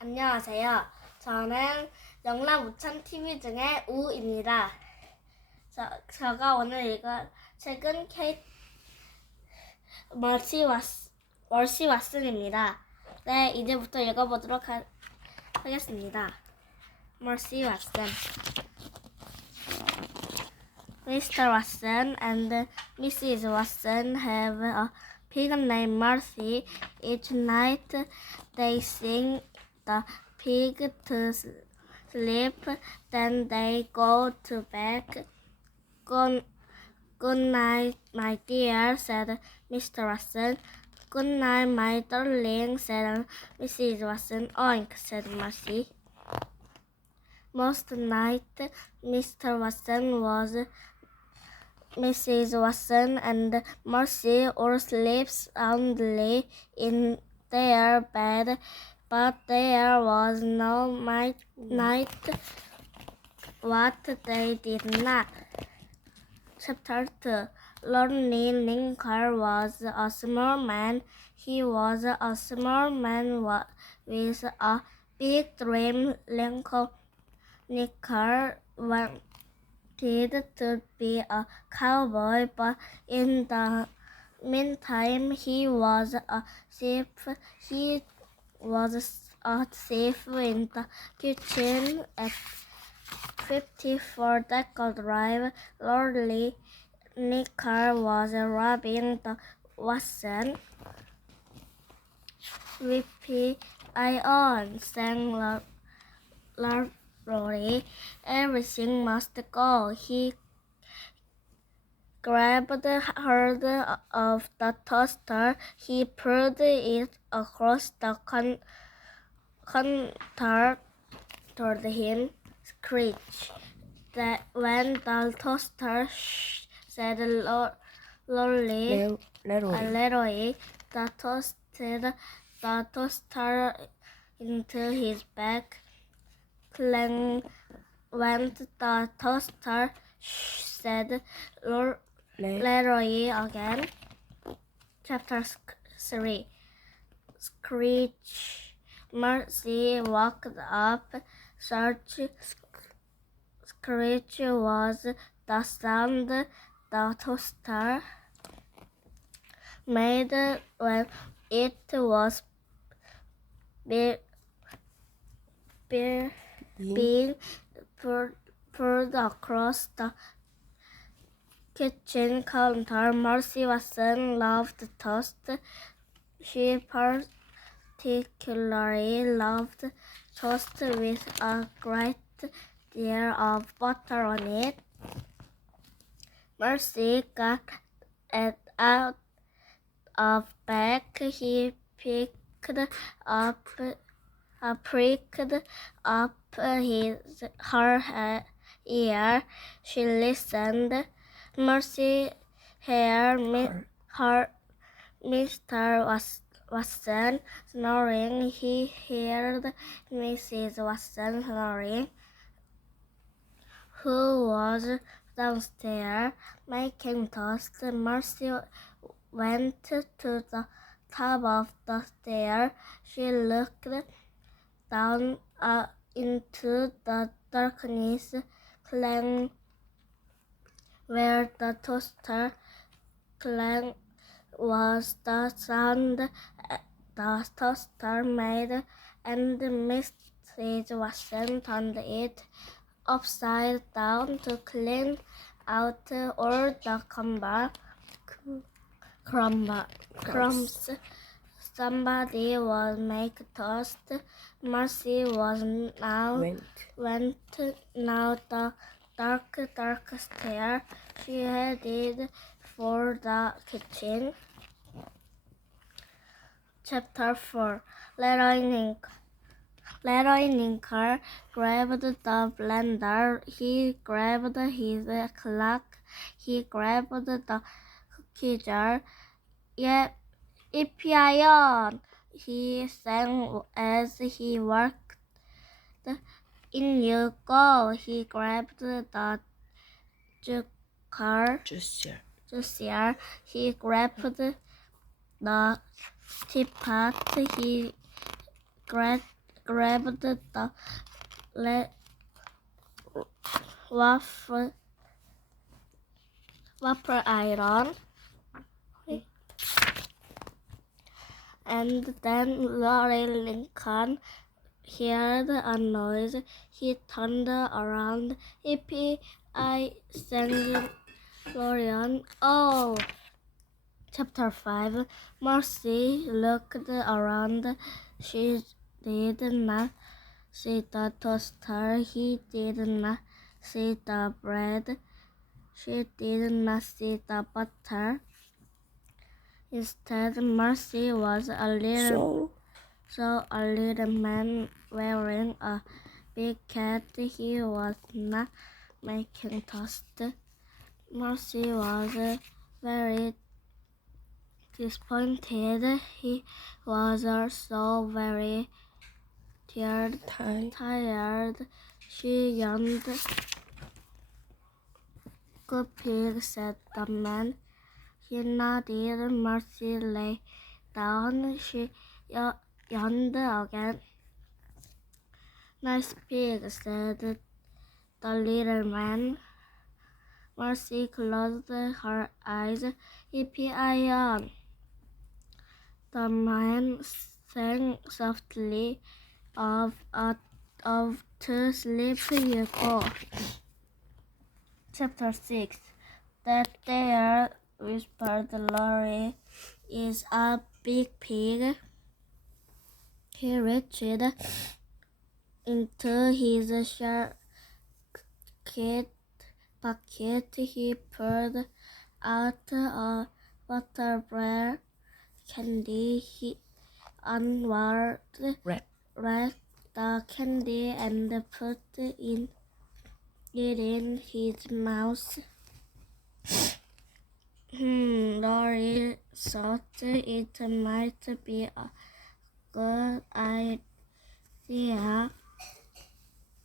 안녕하세요. 저는 영락 우천 TV 중에 우입니다. 제가 오늘 읽을 책은 머시 왓슨입니다. 네, 이제부터 읽어보도록 하겠습니다. 머시 왓슨. Mr. Watson and Mrs. Watson have a pig named Mercy. Each night they sing the pig to sleep, then they go to bed. Good night, my dear, said Mr. Watson. Good night, my darling, said Mrs. Watson. Oink, said Mercy. Most nights, Mrs. Watson and Mercy all sleep soundly in their bed, but there was no night what they did not. Chapter 2. Lonely Lincoln was a small man. He was a small man with a big dream. Lincoln wanted to be a cowboy, but in the meantime he was a thief. He was a thief in the kitchen at 54 Decker Drive. Lordly Nickel was robbing the Watson. Whippy Iron sang Rory. Everything must go. He grabbed hold of the toaster. He pulled it across the counter toward him. Screech. When the toaster said Leroy, toasted the toaster into his back. Clang went the toaster, said Leroy again. Chapter 3. Screech. Mercy walked up. Screech was the sound the toaster made when it was being pulled across the kitchen counter. Mercy Watson loved toast. She particularly loved toast with a great deal of butter on it. Mercy got it out of bed. He pricked up her ear. She listened. Mercy heard Mr. Watson snoring. He heard Mrs. Watson snoring, who was downstairs making toast. Mercy went to the top of the stairs. She looked down into the darkness. Clang, where the toaster clang was the sound the toaster made, and Mrs. Watson turned it upside down to clean out all the crumbs. Somebody would make toast. Mercy went now the dark stair. She headed for the kitchen. Chapter 4. Leroy Lincoln grabbed the blender. He grabbed his clock. He grabbed the cookie jar. Yeah, Yippee Iron! He sang as he worked. In you go! He grabbed the juicier. He grabbed the teapot. He grabbed grabbed the waffle iron, and then Larry Lincoln heard a noise. He turned around. Yippee! Sang Florian. Oh! Chapter 5. Marcy looked around. She did not see the toaster. He did not see the bread. She did not see the butter. Instead, Marcy was a little man wearing a big hat. He was not making toast. Marcy was very disappointed. He was also very tired. She yawned. Good pig, said the man. He nodded. Marcy lay down. She yawned again. Nice pig, said the little man. Marcy closed her eyes. Yippee! The man sang softly. Off to sleep you go. Chapter 6. That there, whispered Laurie, is a big pig. He reached into his shark bucket. He pulled out a butterbread candy. He wrapped the candy and put it in his mouth. Laurie thought it might be a good idea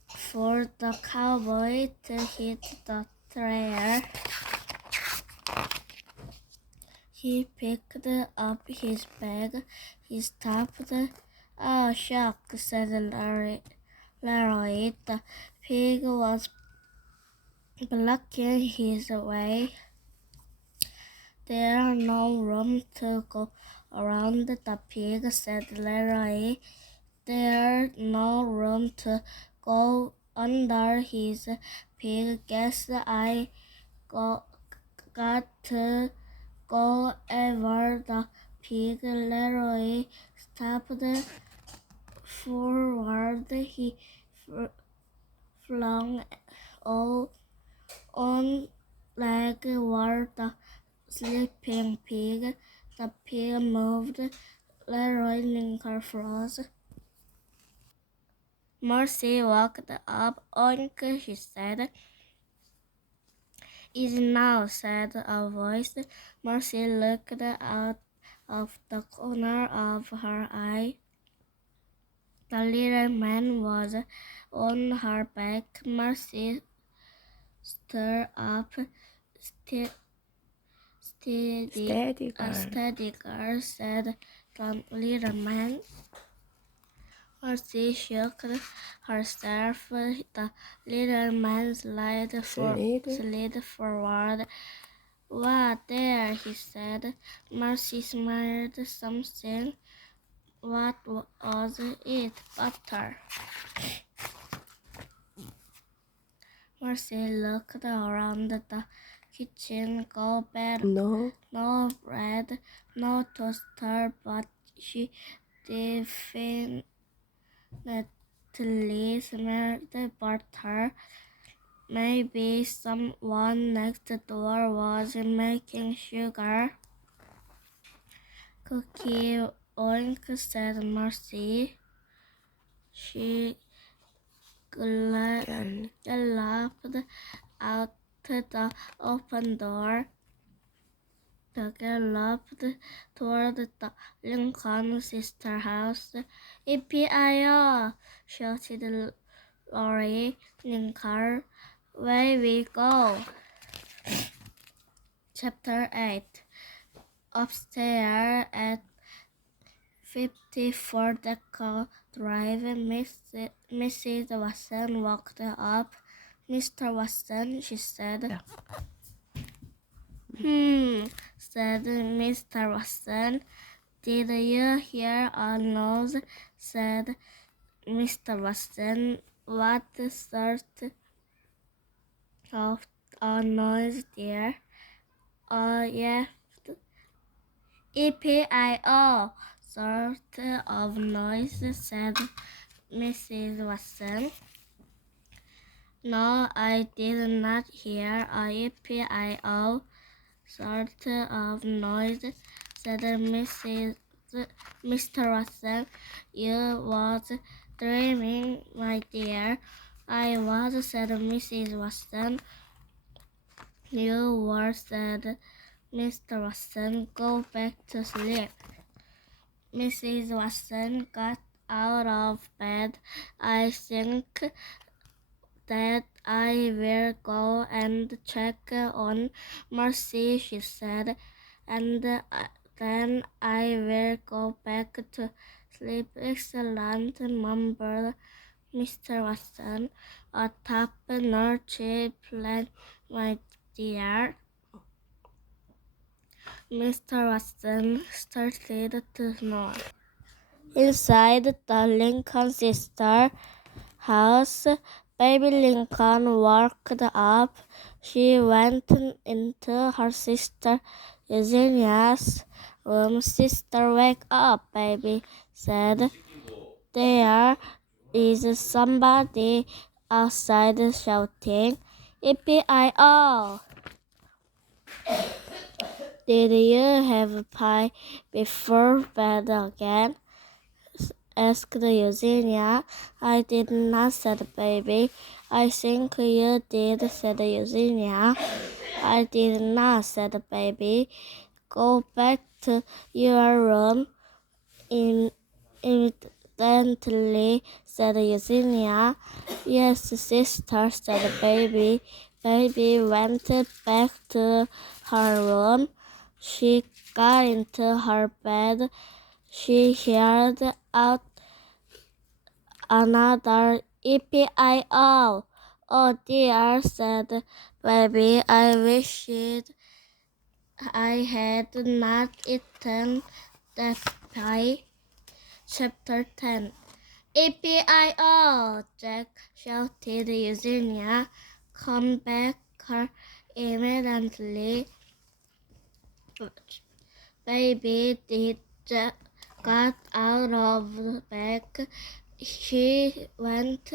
for the cowboy to hit the trail. He picked up his bag. He stopped. Oh, shuck, said Leroy. The pig was blocking his way. There's no room to go around the pig, said Leroy. There's no room to go under his pig. Guess I got to go over the pig. Leroy stepped forward. He flung on leg were the sleeping pig. The pig moved. Leroy Lincoln froze. Marcy walked up. Oink, she said. Easy now, said a voice. Marcy looked out of the corner of her eye. The little man was on her back. Marcy stood up. Steady, girl, said the little man. Marcy shook herself. The little man slid forward. What there, he said. Marcy smiled something. What was it? Butter. Marcy looked around the kitchen. Go bed. No bread, no toaster, but she definitely smelled butter. Maybe someone next door was making sugar. Cookie, oink, said Marcy. She galloped out the open door. Galloped toward the Lincoln sister house. Yippee! Shouted Laurie Lincoln. Away we go. Chapter 8. Upstairs at 54 the drive. Mrs. Watson walked up. Mr. Watson, she said. Said Mr. Watson. Did you hear a noise? Said Mr. Watson. What sort of a noise, dear? Yes. EPIO. Sort of noise, said Mrs. Watson. No, I did not hear a EPIO sort of noise, said Mr. Watson. You was dreaming, my dear. I was, said Mrs. Watson. You were, said Mr. Watson. Go back to sleep. Mrs. Watson got out of bed. I think that I will go and check on Mercy, she said, and then I will go back to sleep. Excellent, mumbled Mr. Watson. A top-notch plan, my dear. Mr. Watson started to snore. Inside the Lincoln sister house, baby Lincoln woke up. She went into her sister Eugenia's room. Sister, wake up, baby said. There is somebody outside shouting, EPIO. Did you have pie before bed again? Asked Eugenia. I did not, said baby. I think you did, said Eugenia. I did not, said baby. Go back to your room immediately, said Eugenia. Yes, sister, said baby. Baby went back to her room. She got into her bed. She heard out another EPIO. Oh dear, said baby. I wished I had not eaten that pie. Chapter 10. EPIO, Jack shouted. Eugenia, come back her immediately. Baby did got out of bed. She went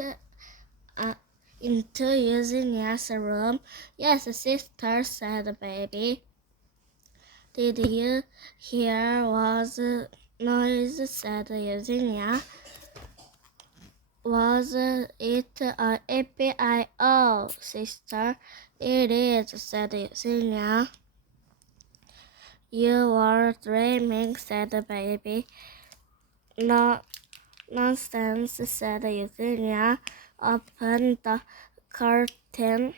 into Eugenia's room. Yes, sister, said baby. Did you hear was noise? Said Eugenia. Was it a EPIO, sister? It is, said Eugenia. You were dreaming, said baby. No nonsense, said Eugenia. Open the curtain.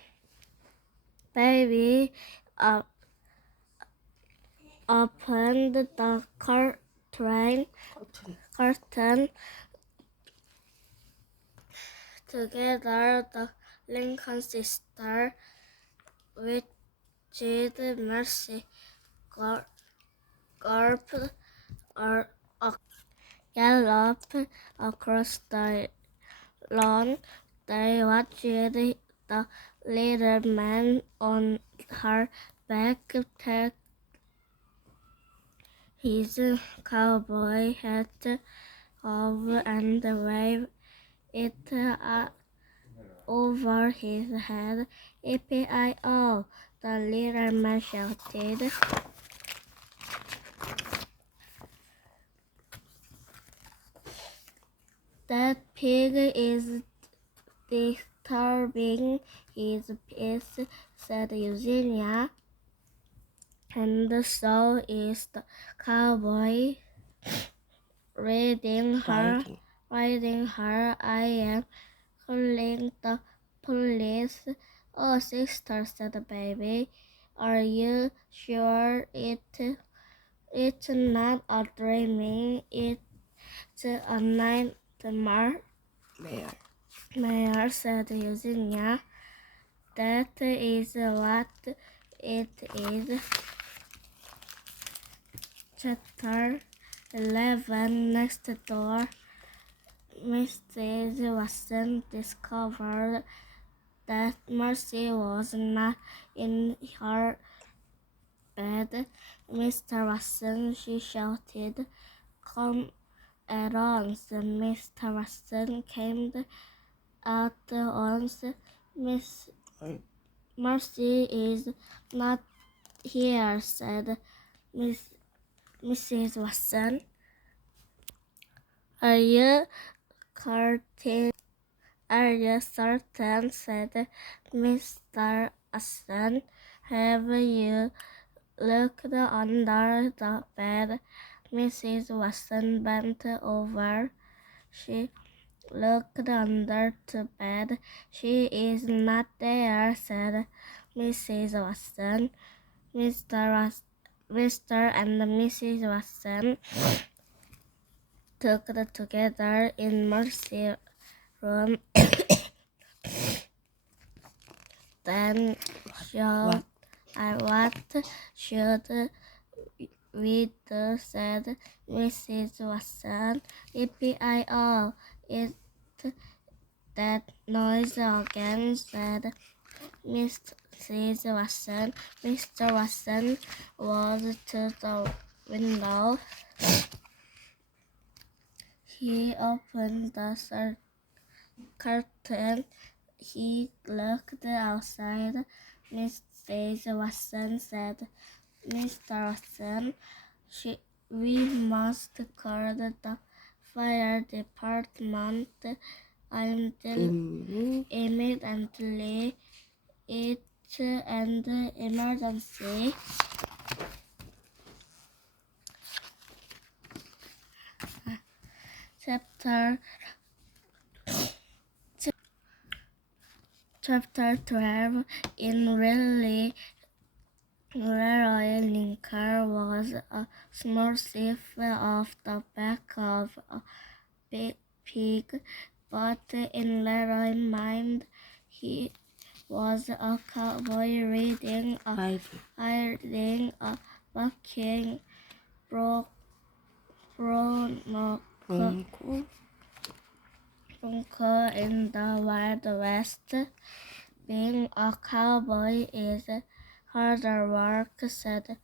Baby opened the curtain. Together, the Lincoln sister, with Mercy, galloped across the lawn. They watched the little man on her back take his cowboy hat off and wave it over his head. EPIO, the little man shouted. That pig is disturbing his peace, said Eugenia. And so is the cowboy. Riding her. I am calling the police. Oh, sister, said the baby. Are you sure it's not a dreaming? It's a The Mayor. said, Eugenia, that is what it is. Chapter 11. Next door, Mrs. Watson discovered that Mercy was not in her bed. Mr. Watson, she shouted, come at once. Mr. Watson came at once. Mercy is not here, said Mrs. Watson. Are you certain? Said Mr. Watson. Have you looked under the bed? Mrs. Watson bent over. She looked under the bed. She is not there, said Mrs. Watson. Mr. and Mrs. Watson talked together in Mercy's room. Then what should we do, said Mrs. Watson. Yippee-I-oh, it's that noise again, said Mrs. Watson. Mr. Watson was to the window. He opened the curtain. He looked outside. Mrs. Watson said, Mr. Watson, we must call the fire department immediately. It's an emergency. Chapter 12. In Leroy Lincoln was a small thief off the back of a big pig, but in Leroy's mind he was a cowboy riding a bucking bronco in the Wild West. Being a cowboy is harder work, said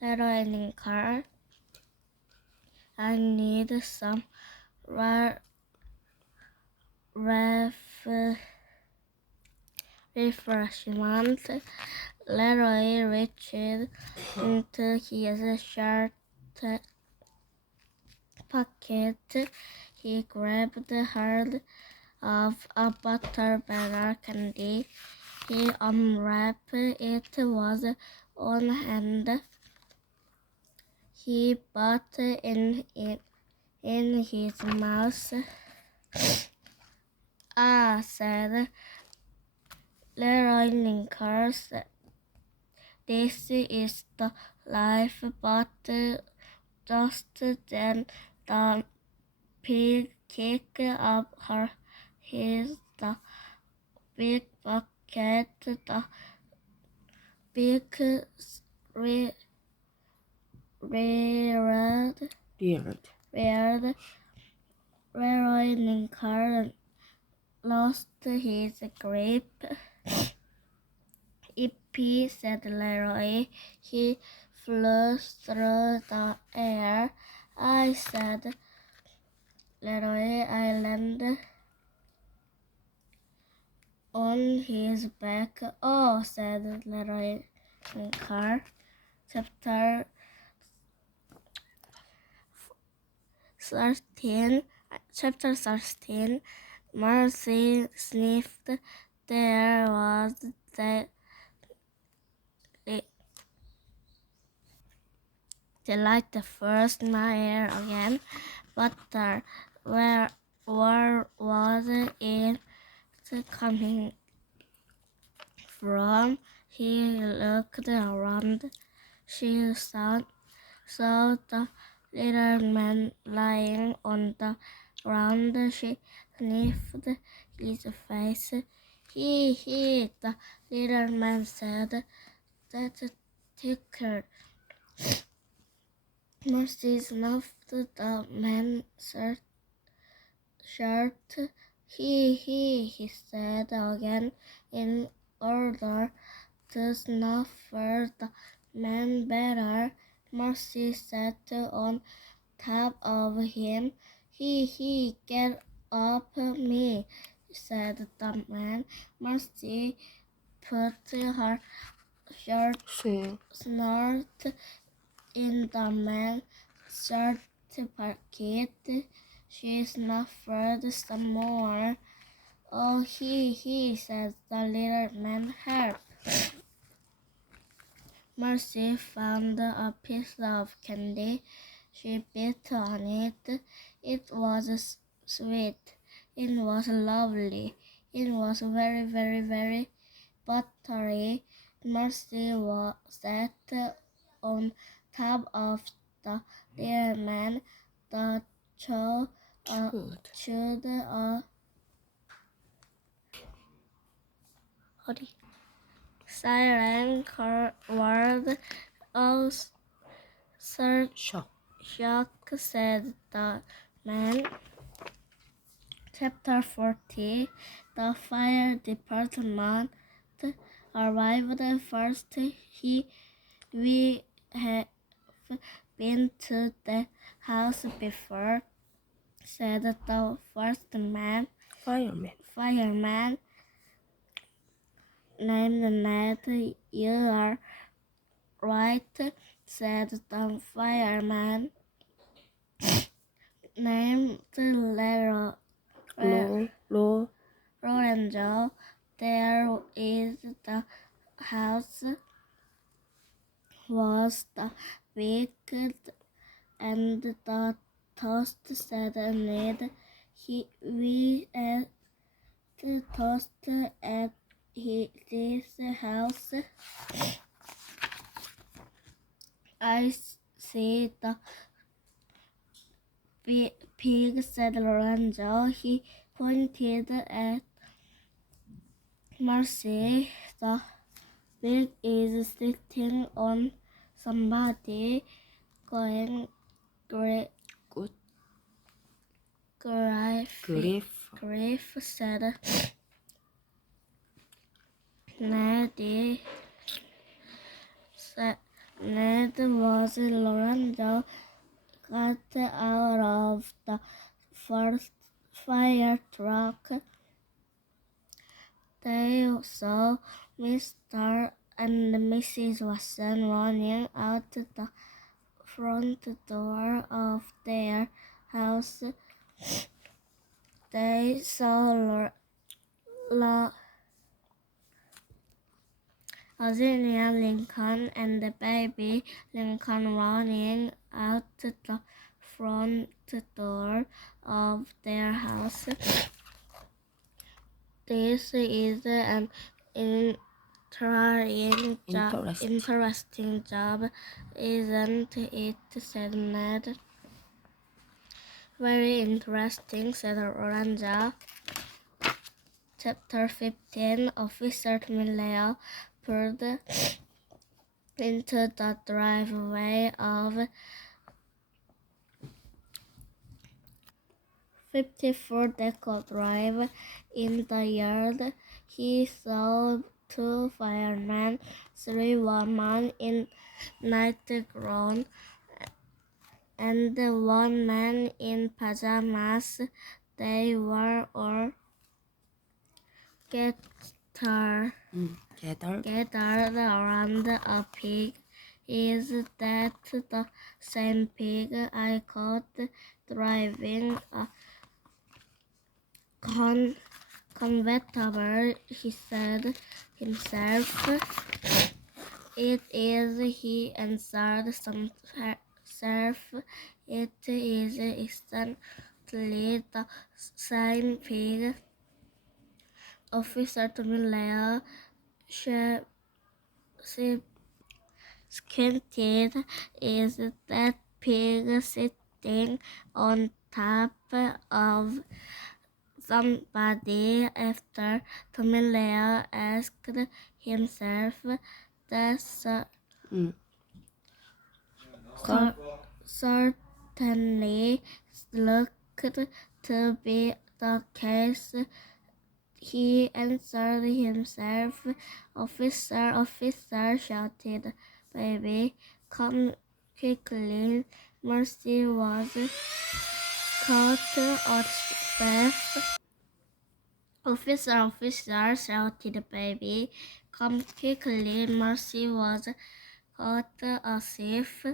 Leroy Lincoln. I need some refreshment. Leroy reached into his shirt pocket. He grabbed hold of a butterbeer candy. He unwrapped it. Was on hand. He put in his mouth. Ah, said Leroy Lincoln. This is the life, but just then the pig kicked up the big bucket. The pig reared. Leroy Lincoln lost his grip. Yippee, said Leroy. He flew through the air. I said Leroy. I landed on his back. Oh, said Leroy Lincoln. Chapter 13. Mercy sniffed. There was the light the first night again. Butter, where was it coming from? He looked around. She saw the little man lying on the ground. She sniffed his face. He, the little man said. That tickled. Mercy snuffed the man's shirt. He said again, in order to snuff the man better. Mercy sat on top of him. Get up me, said the man. Mercy put her snort in the man's shirt pocket. She snuffled some more. Oh, he, said the little man. Help. Mercy found a piece of candy. She bit on it. It was sweet. It was lovely. It was very, very, very buttery. Mercy sat on top of the little man. The chewed a siren word of shock, said the man. Chapter 40. The fire department arrived first. We have been to the house before, said the first man. Fireman named Ned. You are right, said the fireman. Named Lorenzo. There is the house was the wicked and the toast, said Ned. We ate toast at this house. I see the pig, said Lorenzo. He pointed at Mercy. The pig is sitting on somebody. Going grief, said Ned. Ned was Lorenzo got out of the first fire truck. They saw Mr. and Mrs. Watson running out the front door of their house. They saw Virginia Lincoln and the baby Lincoln running out the front door of their house. This is an interesting job, isn't it? Said Ned. Very interesting, said Lorenzo. Chapter 15. Officer Miller pulled into the driveway of 54 Deco Drive. In the yard, he saw two firemen, three women in nightgown, and one man in pajamas. They were all gathered around a pig. Is that the same pig I caught driving a convertible? He said himself. It is, he answered himself. It is exactly the same pig. Officer Miller squinted. Is that pig sitting on top of somebody after Tommy Leo asked himself. That certainly looked to be the case. He answered himself. Officer, officer, shouted Baby, come quickly. Mercy was caught on breath. Officer, officer, shouted Baby, come quickly. Mercy was caught as if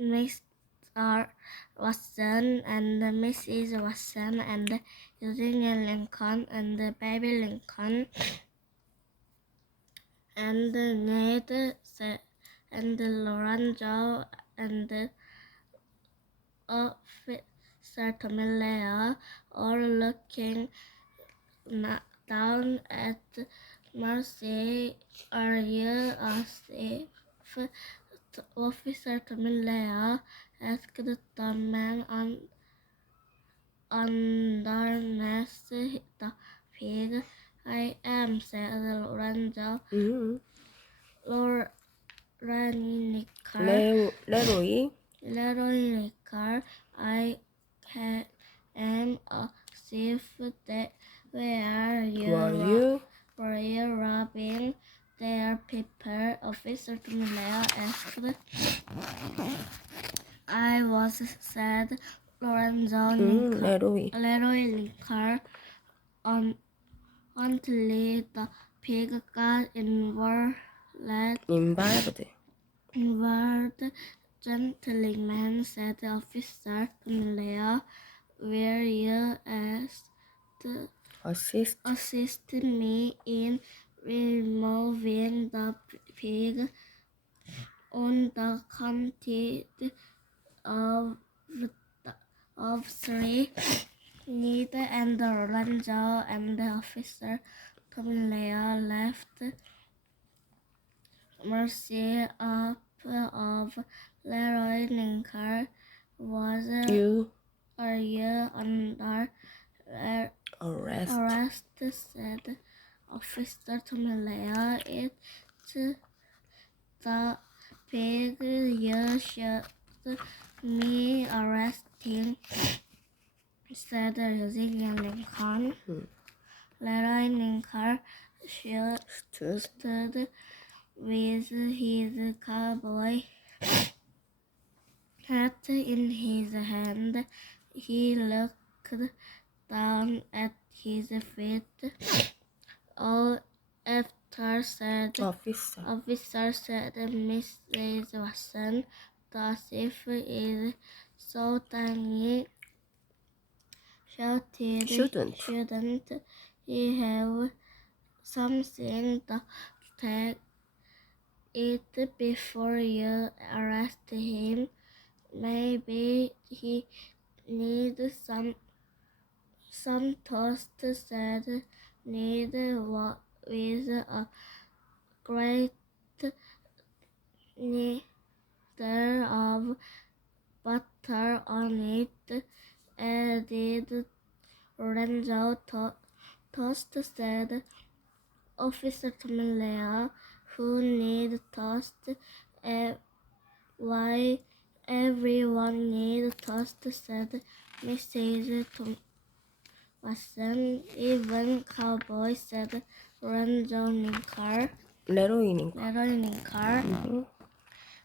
Mr. Watson and Mrs. Watson and Eugenia Lincoln and Baby Lincoln and Ned and Lorenzo and Officer Tommy Leo all looking down at Mercy. Are you asleep? Officer Tommy Leo asked the man underneath the pig. I am, said Lorenzo. 레로이. Leroy, I am a thief. Were you robbing their people? Officer Tommy Leo asked. I was, said Lorenzo. 레로이. Leroy Lincoln until the pig got involved. Gentleman, said the officer Tommy Leo. Will you assist me in removing the pig on the count of three? Ned and Lorenzo and the officer Tommy Leo left Mercy up of Leroy Lincoln. Are you under arrest? Said Officer Tommy Leo. It's the pig you should me arresting, said Eugenia Lincoln. Leroy Lincoln stood with his cowboy hat in his hand. He looked down at his feet. Oh, officer, said Mrs. Watson, the thief is so tiny. Shouldn't he have something to take it before you arrest him? Maybe he needs some toast, said Ned with a great needle of butter on it. Added Lorenzo. Toast, said Officer Tommy Leo. Who needs toast? Why, everyone needs toast, said Mrs. Watson. Even cowboys, said Lorenzo Lincoln. Leroy Lincoln.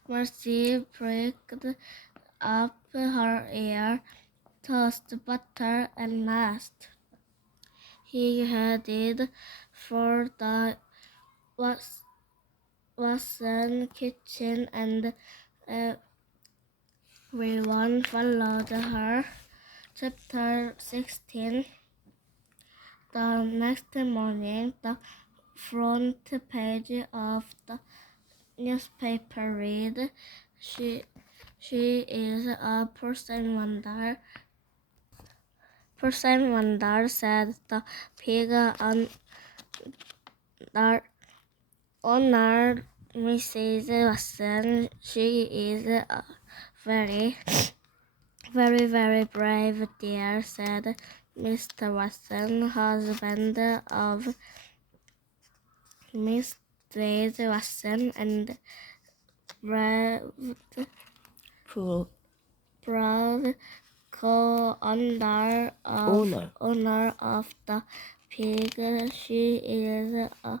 Mercy pricked up her ear. Toast, butter, and mast. He headed for the Watson kitchen and everyone followed her. Chapter 16. The next morning, the front page of the newspaper read, She is a person wonder. Said the pig honored Mrs. Watson. She is very Very, very brave, dear, said Mr. Watson, husband of Miss Louise Watson, and Pro- proud co-owner owner of the pig. She is a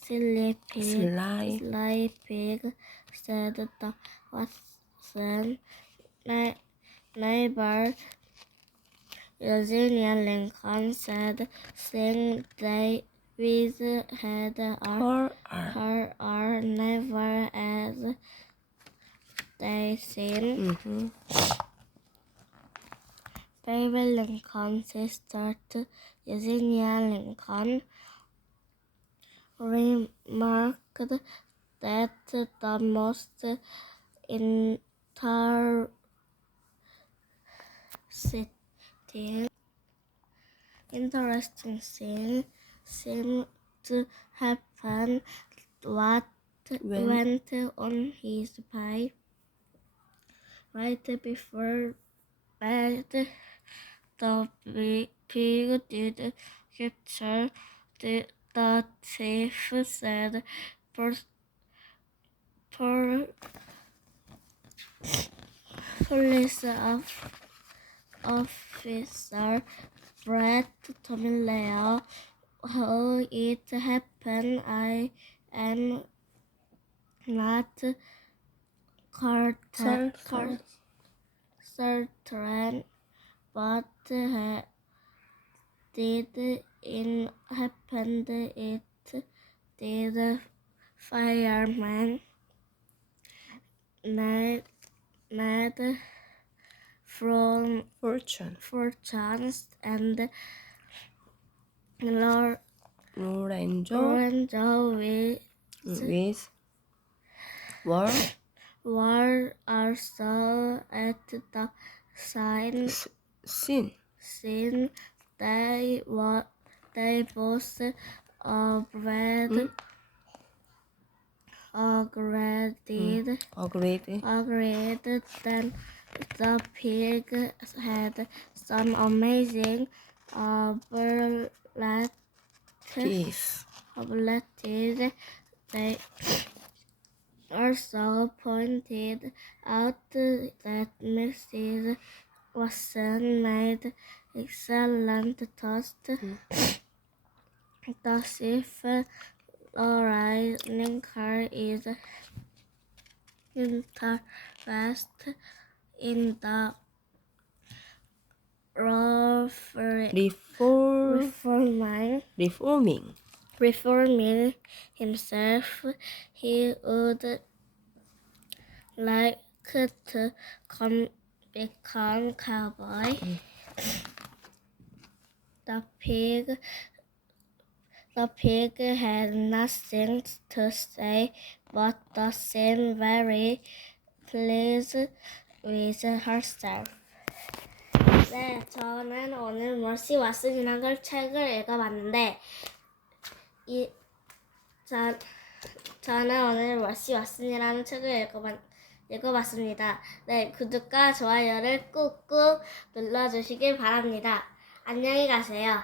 silly pig. Sly. Pig, said the Watson. Neighbor Eugenia Lincoln said, seeing David's head are never as they seem. Baby Lincoln's sister Eugenia Lincoln remarked that the most interesting thing seemed to happen what went on his pie right before bed. The pig did capture the thief, said police officer Brett Tomileo. How it happened, I am not certain, but did it happen? It did. Fireman Ned from Fortune. and Lorenzo with were also at the scene. They both agreed that the pig had some amazing abilities. They also pointed out that Mrs. Watson made excellent toast. The chief riding car is interested in the reforming himself. He would like to become cowboy. The pig had nothing to say, but seemed very pleased with herself. 네, 저는 오늘 머시 왓슨이라는 책을 읽어봤는데, 저는 오늘 머시 왓슨이라는 책을 읽어봤습니다. 네, 구독과 좋아요를 꾹꾹 눌러주시길 바랍니다. 안녕히 가세요.